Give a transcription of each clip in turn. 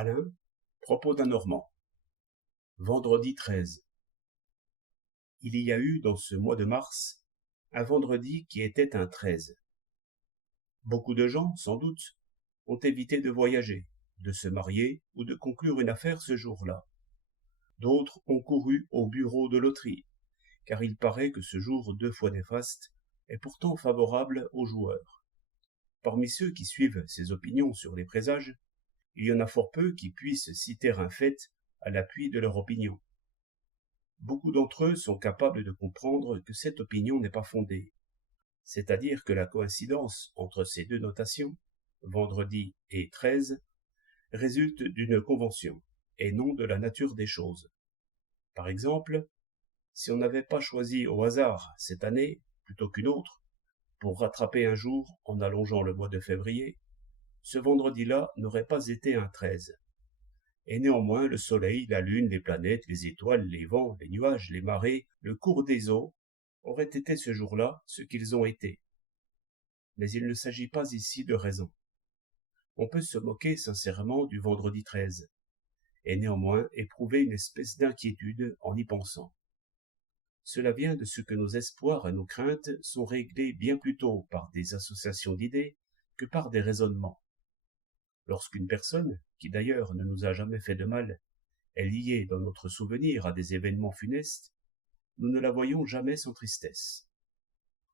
Alain, propos d'un Normand. Vendredi 13. Il y a eu dans ce mois de mars un vendredi qui était un 13. Beaucoup de gens, sans doute, ont évité de voyager, de se marier ou de conclure une affaire ce jour-là. D'autres ont couru au bureau de loterie, car il paraît que ce jour 2 fois néfaste est pourtant favorable aux joueurs. Parmi ceux qui suivent ces opinions sur les présages, il y en a fort peu qui puissent citer un fait à l'appui de leur opinion. Beaucoup d'entre eux sont capables de comprendre que cette opinion n'est pas fondée, c'est-à-dire que la coïncidence entre ces deux notations, vendredi et 13, résulte d'une convention, et non de la nature des choses. Par exemple, si on n'avait pas choisi au hasard cette année, plutôt qu'une autre, pour rattraper un jour en allongeant le mois de février, ce vendredi-là n'aurait pas été un 13. Et néanmoins le soleil, la lune, les planètes, les étoiles, les vents, les nuages, les marées, le cours des eaux auraient été ce jour-là ce qu'ils ont été. Mais il ne s'agit pas ici de raison. On peut se moquer sincèrement du vendredi 13, et néanmoins éprouver une espèce d'inquiétude en y pensant. Cela vient de ce que nos espoirs et nos craintes sont réglés bien plutôt par des associations d'idées que par des raisonnements. Lorsqu'une personne, qui d'ailleurs ne nous a jamais fait de mal, est liée dans notre souvenir à des événements funestes, nous ne la voyons jamais sans tristesse.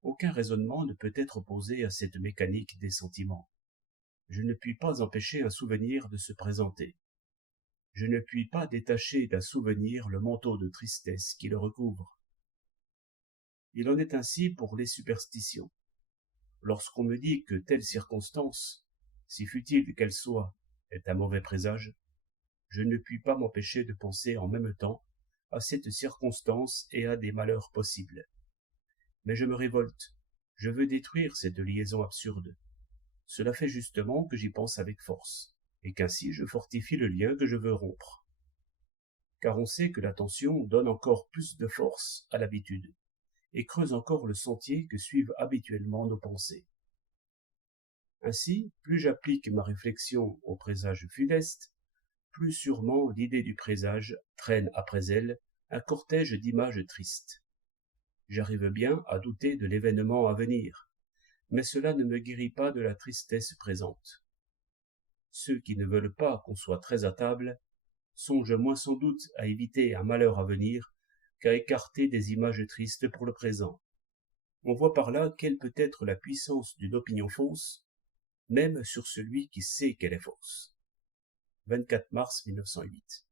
Aucun raisonnement ne peut être opposé à cette mécanique des sentiments. Je ne puis pas empêcher un souvenir de se présenter. Je ne puis pas détacher d'un souvenir le manteau de tristesse qui le recouvre. Il en est ainsi pour les superstitions. Lorsqu'on me dit que telle circonstance, si futile qu'elle soit, est un mauvais présage, je ne puis pas m'empêcher de penser en même temps à cette circonstance et à des malheurs possibles. Mais je me révolte, je veux détruire cette liaison absurde. Cela fait justement que j'y pense avec force, et qu'ainsi je fortifie le lien que je veux rompre. Car on sait que l'attention donne encore plus de force à l'habitude, et creuse encore le sentier que suivent habituellement nos pensées. Ainsi, plus j'applique ma réflexion au présage funeste, plus sûrement l'idée du présage traîne après elle un cortège d'images tristes. J'arrive bien à douter de l'événement à venir, mais cela ne me guérit pas de la tristesse présente. Ceux qui ne veulent pas qu'on soit très à table songent moins sans doute à éviter un malheur à venir qu'à écarter des images tristes pour le présent. On voit par là quelle peut être la puissance d'une opinion fausse, même sur celui qui sait qu'elle est fausse. 24 mars 1908.